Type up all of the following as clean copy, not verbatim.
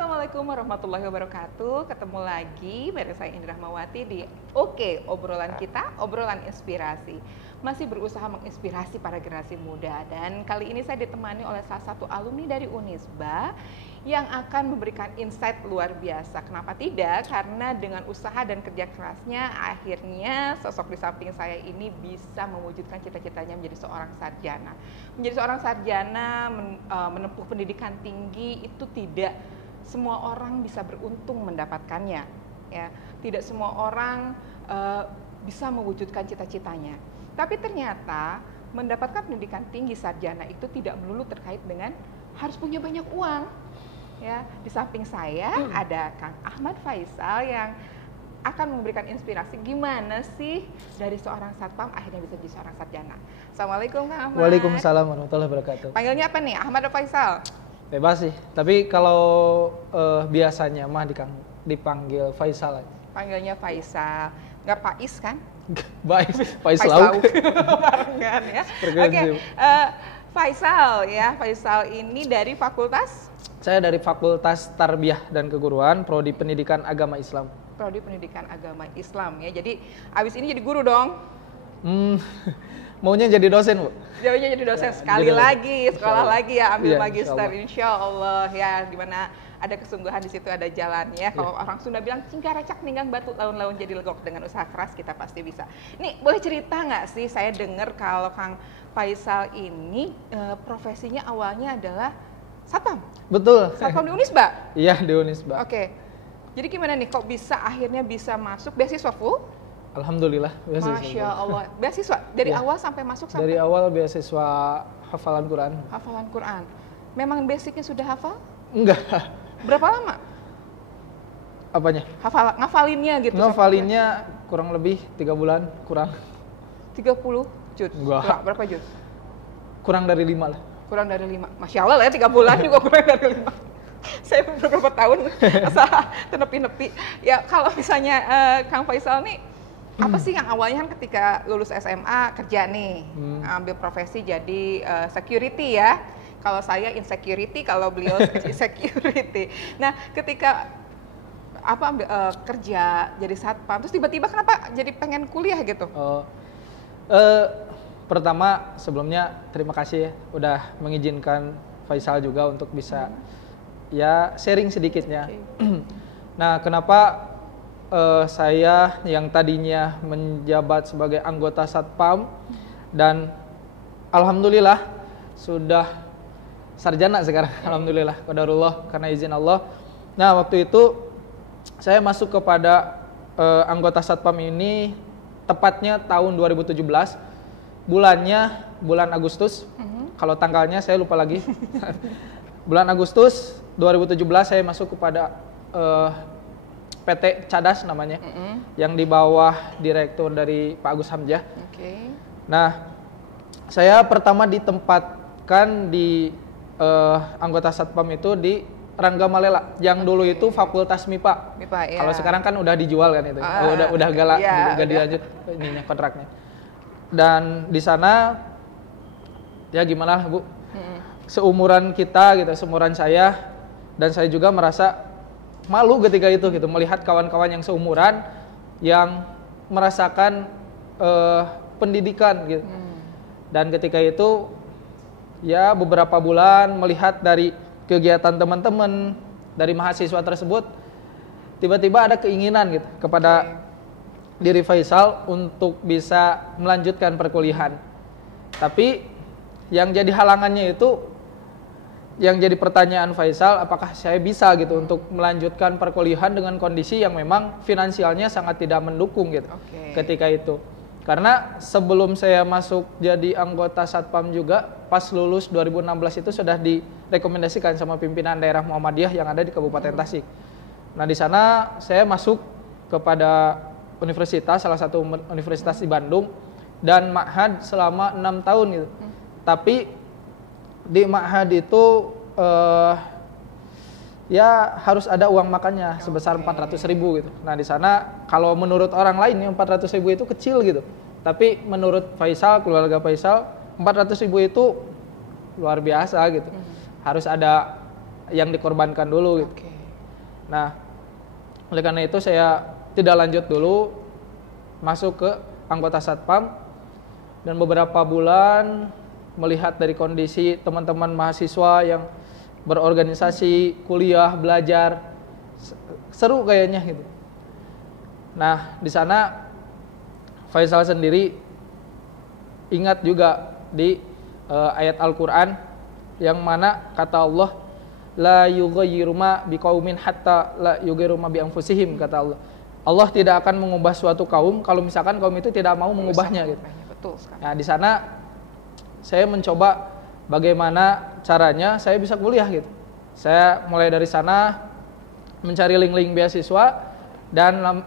Assalamualaikum warahmatullahi wabarakatuh. Ketemu lagi bareng saya Indra Rahmawati di Oke, obrolan kita, obrolan inspirasi. Masih berusaha menginspirasi para generasi muda, dan kali ini saya ditemani oleh salah satu alumni dari Unisba yang akan memberikan insight luar biasa. Kenapa tidak? Karena dengan usaha dan kerja kerasnya akhirnya sosok di samping saya ini bisa mewujudkan cita-citanya menjadi seorang sarjana. Menjadi seorang sarjana, menempuh pendidikan tinggi itu tidak semua orang bisa beruntung mendapatkannya, ya. Tidak semua orang bisa mewujudkan cita-citanya. Tapi ternyata mendapatkan pendidikan tinggi sarjana itu tidak melulu terkait dengan harus punya banyak uang. Ya, di samping saya ada Kang Ahmad Faisal yang akan memberikan inspirasi gimana sih dari seorang satpam akhirnya bisa jadi seorang sarjana. Assalamualaikum Kang Ahmad. Waalaikumsalam warahmatullahi wabarakatuh. Panggilnya apa nih, Ahmad atau Faisal? Bebas sih, tapi kalau biasanya mah dipanggil Faisal aja. Panggilnya Faisal, nggak Faiz kan? Baik, Faisal. Barengan ya. Oke, Faisal ya, Faisal ini dari fakultas? Saya dari Fakultas Tarbiyah dan Keguruan, Prodi Pendidikan Agama Islam. Prodi Pendidikan Agama Islam ya. Jadi abis ini jadi guru dong? Maunya jadi dosen, Bu. Jauhnya jadi dosen ya, sekali lagi, sekolah lagi ya, ambil magister insya Allah ya, dimana ada kesungguhan di situ, ada jalannya. Kalau orang Sunda bilang cingkaracak ninggang batu laun-laun jadi legok, dengan usaha keras kita pasti bisa. Nih boleh cerita nggak sih, saya dengar kalau Kang Faisal ini profesinya awalnya adalah satpam. Betul. Satpam di Unisba? Iya, di Unisba. Oke. Jadi gimana nih kok bisa akhirnya bisa masuk beasiswa full? Alhamdulillah. Masya Allah. Beasiswa dari awal sampai masuk sampai? Dari awal beasiswa hafalan Quran. Hafalan Quran. Memang basicnya sudah hafal? Enggak. Berapa lama? Apanya? Ngafalinnya gitu? Ngafalinnya kurang lebih 3 bulan, kurang. 30 juz? Enggak. Berapa juz? Kurang dari 5 lah. Kurang dari 5. Masya Allah lah ya, 3 bulan juga kurang dari 5. Saya beberapa tahun usaha tenepi-nepi. Ya kalau misalnya Kang Faisal nih, apa sih yang awalnya kan ketika lulus SMA kerja nih, ambil profesi jadi security ya. Kalau saya insecurity, kalau beliau security. Nah ketika kerja jadi satpam, terus tiba-tiba kenapa jadi pengen kuliah gitu? Pertama sebelumnya terima kasih ya udah mengizinkan Faisal juga untuk bisa ya sharing sedikitnya. Nah kenapa saya yang tadinya menjabat sebagai anggota satpam dan alhamdulillah sudah sarjana sekarang, alhamdulillah qadarullah karena izin Allah. Nah waktu itu saya masuk kepada anggota satpam ini tepatnya tahun 2017. Bulannya bulan Agustus, kalau tanggalnya saya lupa lagi. Bulan Agustus 2017 saya masuk kepada PT Cadas namanya, yang di bawah direktur dari Pak Agus Hamzah. Nah, saya pertama ditempatkan di anggota satpam itu di Rangga Malela, yang dulu itu Fakultas MIPA. Ya. Kalau sekarang kan udah dijual kan itu, udah galak, udah dilanjut ininya kontraknya. Dan di sana ya gimana lah Bu, seumuran kita gitu, seumuran saya, dan saya juga merasa malu ketika itu gitu melihat kawan-kawan yang seumuran yang merasakan pendidikan gitu. Dan ketika itu ya beberapa bulan melihat dari kegiatan teman-teman dari mahasiswa tersebut, tiba-tiba ada keinginan gitu kepada diri Faisal untuk bisa melanjutkan perkuliahan. Tapi yang jadi halangannya itu, yang jadi pertanyaan Faisal, apakah saya bisa gitu untuk melanjutkan perkuliahan dengan kondisi yang memang finansialnya sangat tidak mendukung gitu ketika itu. Karena sebelum saya masuk jadi anggota satpam juga, pas lulus 2016 itu sudah direkomendasikan sama pimpinan daerah Muhammadiyah yang ada di Kabupaten Tasik. Nah di sana saya masuk kepada universitas, salah satu universitas di Bandung, dan ma'had selama 6 tahun gitu. Tapi di ma'had itu ya harus ada uang makannya sebesar 400.000 gitu. Nah di sana kalau menurut orang lain 400.000 itu kecil gitu. Tapi menurut Faisal, keluarga Faisal, 400.000 itu luar biasa gitu. Harus ada yang dikorbankan dulu gitu. Nah, oleh karena itu saya tidak lanjut dulu masuk ke anggota Satpam, dan beberapa bulan melihat dari kondisi teman-teman mahasiswa yang berorganisasi, kuliah, belajar, seru kayaknya gitu. Nah, di sana Faisal sendiri ingat juga di ayat Al-Quran yang mana kata Allah, la yughayyiru ma biqaumin hatta la yughayyiru ma bi anfusihim, kata Allah. Allah tidak akan mengubah suatu kaum kalau misalkan kaum itu tidak mau mengubahnya gitu. Betul sekali. Nah, di sana saya mencoba bagaimana caranya saya bisa kuliah gitu. Saya mulai dari sana mencari link-link beasiswa, dan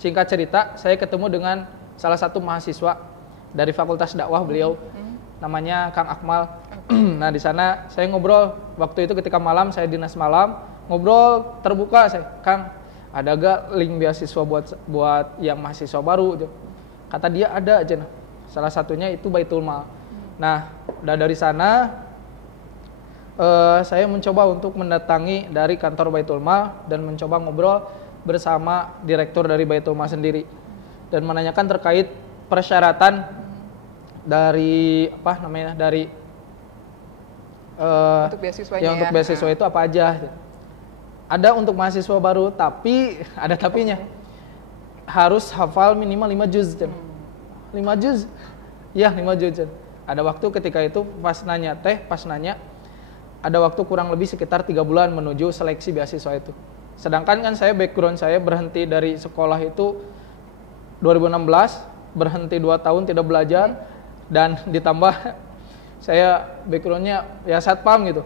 singkat cerita saya ketemu dengan salah satu mahasiswa dari Fakultas Dakwah beliau, namanya Kang Akmal. Nah, di sana saya ngobrol waktu itu ketika malam, saya dinas malam, ngobrol terbuka saya, Kang, ada gak link beasiswa buat yang mahasiswa baru? Kata dia ada aja. Salah satunya itu Baitul Mal. Nah, dari sana saya mencoba untuk mendatangi dari kantor Baitul Mal dan mencoba ngobrol bersama direktur dari Baitul Mal sendiri dan menanyakan terkait persyaratan dari dari untuk beasiswanya untuk beasiswa itu apa aja. Ada untuk mahasiswa baru, tapi ada tapinya. Harus hafal minimal 5 juz. 5 juz? Ya, 5 juz. Ada waktu ketika itu pas nanya, ada waktu kurang lebih sekitar 3 bulan menuju seleksi beasiswa itu. Sedangkan kan saya background saya berhenti dari sekolah itu 2016, berhenti 2 tahun tidak belajar, dan ditambah saya backgroundnya ya Satpam gitu.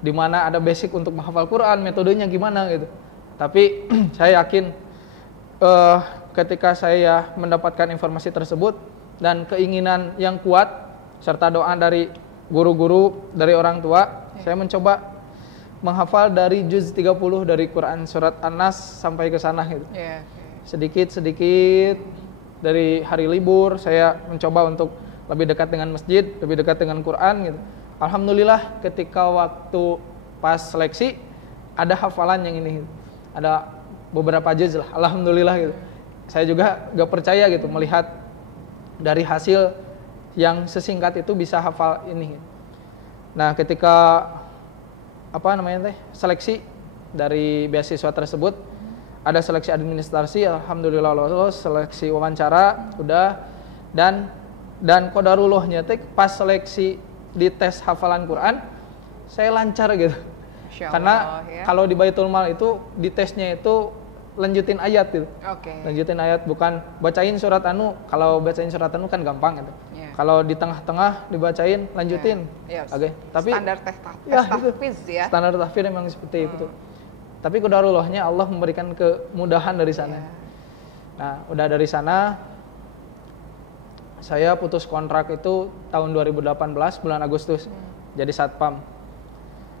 Di mana ada basic untuk menghafal Quran, metodenya gimana gitu. Tapi saya yakin ketika saya mendapatkan informasi tersebut dan keinginan yang kuat serta doa dari guru-guru, dari orang tua, saya mencoba menghafal dari juz 30 dari Quran surat An-Nas sampai ke sana gitu. Sedikit-sedikit dari hari libur saya mencoba untuk lebih dekat dengan masjid, lebih dekat dengan Quran gitu. Alhamdulillah ketika waktu pas seleksi ada hafalan yang ini, ada beberapa juz lah, alhamdulillah gitu. Saya juga gak percaya gitu melihat dari hasil yang sesingkat itu bisa hafal ini. Nah, ketika seleksi dari beasiswa tersebut, ada seleksi administrasi, alhamdulillah lolos, seleksi wawancara udah, dan qadarullahnya pas seleksi di tes hafalan Quran saya lancar gitu. Karena kalau di Baitul Mal itu di tesnya itu lanjutin ayat gitu. Lanjutin ayat, bukan bacain surat anu. Kalau bacain surat anu kan gampang gitu. Kalau di tengah-tengah dibacain lanjutin. Tapi standar tes tahfiz ya. Standar tahfiz memang seperti itu. Tapi qadarullahnya Allah memberikan kemudahan dari sana. Nah, udah dari sana saya putus kontrak itu tahun 2018 bulan Agustus jadi Satpam.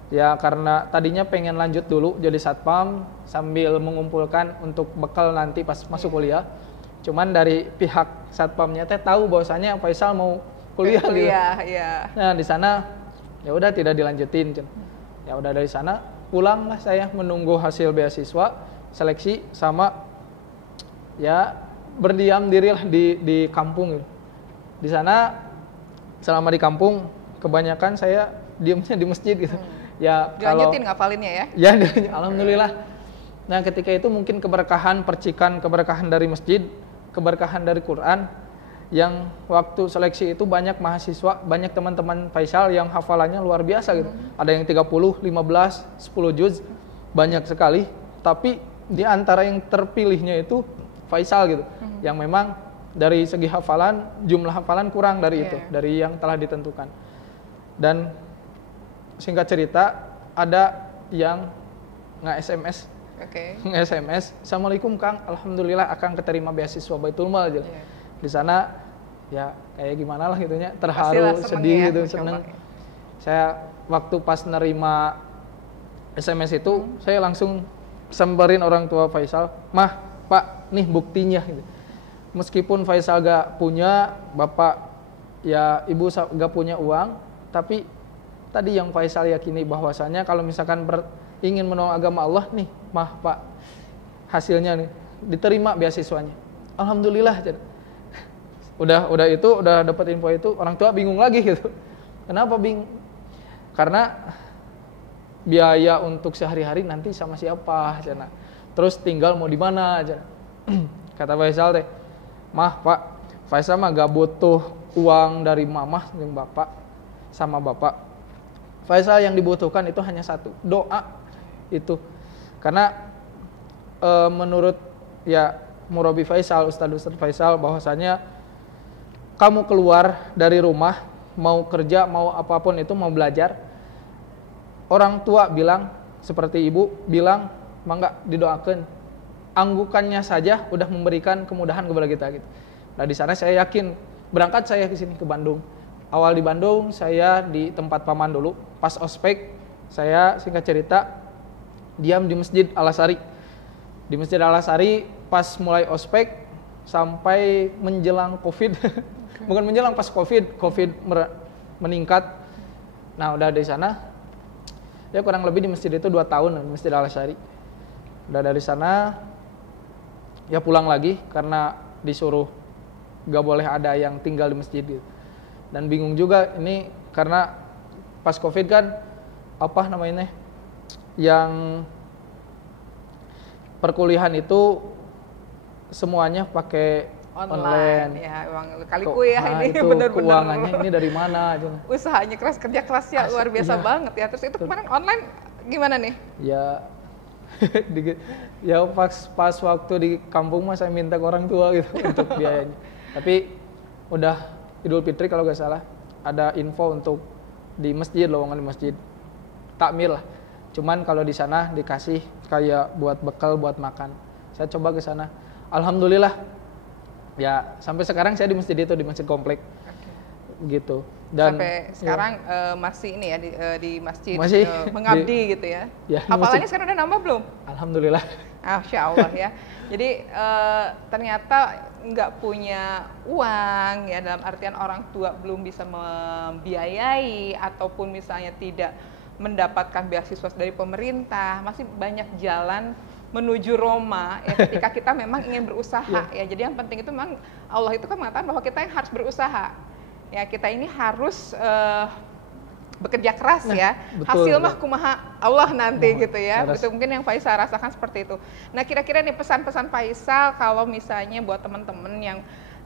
Ya karena tadinya pengen lanjut dulu jadi Satpam sambil mengumpulkan untuk bekal nanti pas masuk kuliah. Cuman dari pihak Satpamnya tahu bahwasanya Faisal mau kuliah gitu. Nah, di sana ya udah tidak dilanjutin. Ya udah dari sana pulanglah saya menunggu hasil beasiswa, seleksi, sama ya berdiam dirilah di kampung gitu. Di sana selama di kampung kebanyakan saya diamnya di masjid gitu. Ya kalau lanjutin ngafalinnya ya. Ya, alhamdulillah. Nah, ketika itu mungkin keberkahan percikan keberkahan dari masjid, keberkahan dari Quran, yang waktu seleksi itu banyak mahasiswa, banyak teman-teman Faisal yang hafalannya luar biasa gitu. Ada yang 30, 15, 10 juz, banyak sekali. Tapi di antara yang terpilihnya itu Faisal gitu. Yang memang dari segi hafalan, jumlah hafalan kurang dari itu, dari yang telah ditentukan. Dan singkat cerita, ada yang nge-SMS, Assalamualaikum Kang, alhamdulillah akan keterima beasiswa Baitul Mal aja. Di sana ya kayak gimana lah gitunya, terharu, sedih gitu, seneng. Saya waktu pas nerima SMS itu, saya langsung samperin orang tua Faisal, Mah, Pak, nih buktinya gitu. Meskipun Faisal gak punya, bapak ya ibu gak punya uang, tapi tadi yang Faisal yakini bahwasanya kalau misalkan ingin menolong agama Allah nih, mah Pak, hasilnya nih diterima beasiswanya. Alhamdulillah. Udah dapat info itu, orang tua bingung lagi gitu. Kenapa bingung? Karena biaya untuk sehari-hari nanti sama siapa, cina. Terus tinggal mau di mana aja. Kata Faisal teh, mah Pak, Faisal mah gak butuh uang dari mamah yang bapak sama bapak. Faisal yang dibutuhkan itu hanya satu, doa itu. Karena menurut ya Murabi Faisal, Ustadz Faisal, bahwasanya kamu keluar dari rumah, mau kerja, mau apapun itu, mau belajar, orang tua bilang, seperti ibu bilang, mangga didoakan, anggukannya saja udah memberikan kemudahan kepada kita gitu. Nah di sana saya yakin, berangkat saya ke sini ke Bandung. Awal di Bandung saya di tempat paman dulu, pas ospek saya singkat cerita diam di Masjid Al-Asari. Di Masjid Al-Asari pas mulai ospek sampai menjelang Covid. Bukan menjelang, pas Covid meningkat. Nah udah di sana ya kurang lebih di masjid itu 2 tahun di Masjid Al-Asari. Udah dari sana ya pulang lagi karena disuruh gak boleh ada yang tinggal di masjid gitu. Dan bingung juga ini karena pas Covid kan apa namanya yang perkuliahan itu semuanya pakai online. Ya, uang kaliku ya ini benar-benar. Keuangannya ini dari mana aja. Usahanya kerja kerasnya luar biasa banget ya. Terus itu kemarin online gimana nih? Ya ya pas waktu di kampung mah saya minta ke orang tua gitu untuk biayanya. Tapi udah Idul Fitri kalau gak salah ada info untuk di masjid, lowongan di masjid takmir lah. Cuman kalau di sana dikasih kayak buat bekal buat makan. Saya coba ke sana. Alhamdulillah. Ya, sampai sekarang saya di masjid itu, di masjid komplek. Gitu. Dan sampai sekarang masih ini ya di masjid masih mengabdi gitu ya. Hafalannya sekarang udah nambah belum? Alhamdulillah. Masya Allah ya. Jadi ternyata nggak punya uang ya, dalam artian orang tua belum bisa membiayai ataupun misalnya tidak mendapatkan beasiswa dari pemerintah, masih banyak jalan menuju Roma ya ketika kita memang ingin berusaha ya. Jadi yang penting itu memang Allah itu kan mengatakan bahwa kita yang harus berusaha ya, kita ini harus bekerja keras ya. Betul, hasil mah kumaha Allah nanti gitu ya. Betul, mungkin yang Faisal rasakan seperti itu. Nah kira-kira nih pesan-pesan Faisal kalau misalnya buat teman-teman yang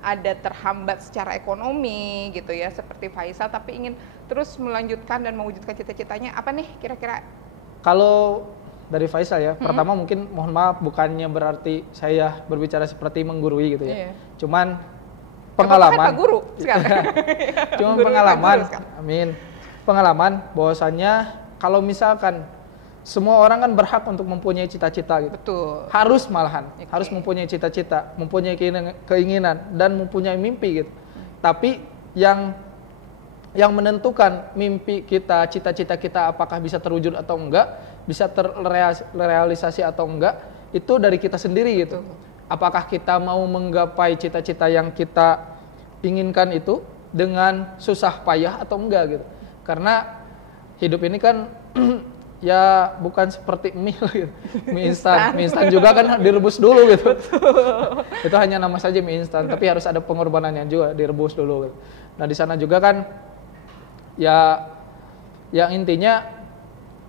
ada terhambat secara ekonomi gitu ya seperti Faisal tapi ingin terus melanjutkan dan mewujudkan cita-citanya, apa nih kira-kira? Kalau dari Faisal ya, pertama mungkin mohon maaf bukannya berarti saya berbicara seperti menggurui gitu ya. Cuman pengalaman. Pak guru sekarang. Cuma pengalaman. Amin. Pengalaman bahwasannya kalau misalkan semua orang kan berhak untuk mempunyai cita-cita gitu. Betul. Harus malahan, harus mempunyai cita-cita, mempunyai keinginan dan mempunyai mimpi gitu. Tapi yang menentukan mimpi kita, cita-cita kita apakah bisa terwujud atau enggak, bisa terrealisasi atau enggak, itu dari kita sendiri gitu. Apakah kita mau menggapai cita-cita yang kita inginkan itu dengan susah payah atau enggak gitu. Karena hidup ini kan ya bukan seperti mie gitu. Mie instan. Mie instan juga kan direbus dulu gitu. Itu hanya nama saja mie instan, tapi harus ada pengorbanannya juga, direbus dulu gitu. Nah, di sana juga kan ya yang intinya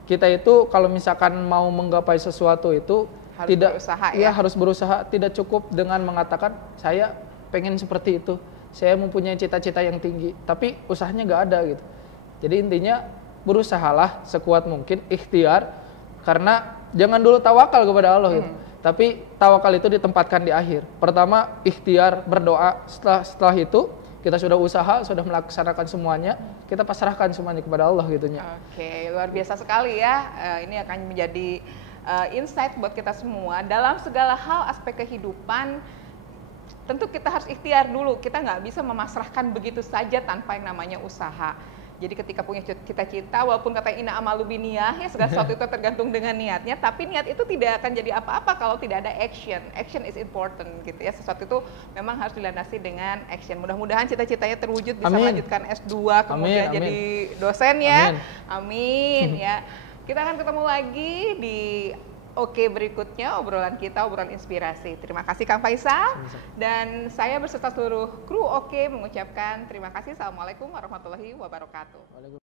kita itu kalau misalkan mau menggapai sesuatu itu harus berusaha, ya harus berusaha, tidak cukup dengan mengatakan saya pengen seperti itu, saya mempunyai cita-cita yang tinggi, tapi usahanya nggak ada gitu. Jadi intinya berusahalah sekuat mungkin, ikhtiar, karena jangan dulu tawakal kepada Allah gitu. Tapi tawakal itu ditempatkan di akhir. Pertama ikhtiar, berdoa, setelah itu kita sudah usaha, sudah melaksanakan semuanya, kita pasrahkan semuanya kepada Allah gitunya. Oke, luar biasa sekali ya. Ini akan menjadi insight buat kita semua dalam segala hal aspek kehidupan. Tentu kita harus ikhtiar dulu, kita nggak bisa memasrahkan begitu saja tanpa yang namanya usaha. Jadi ketika punya cita-cita, walaupun katanya inna amalu biniyah, ya segala sesuatu itu tergantung dengan niatnya, tapi niat itu tidak akan jadi apa-apa kalau tidak ada action. Action is important gitu ya. Sesuatu itu memang harus dilandasi dengan action. Mudah-mudahan cita-citanya terwujud, bisa melanjutkan S2, kemudian jadi dosen ya. Amin ya. Kita akan ketemu lagi di Oke berikutnya, obrolan kita, obrolan inspirasi. Terima kasih Kang Faisal. Dan saya berserta seluruh kru Oke mengucapkan terima kasih. Assalamualaikum warahmatullahi wabarakatuh.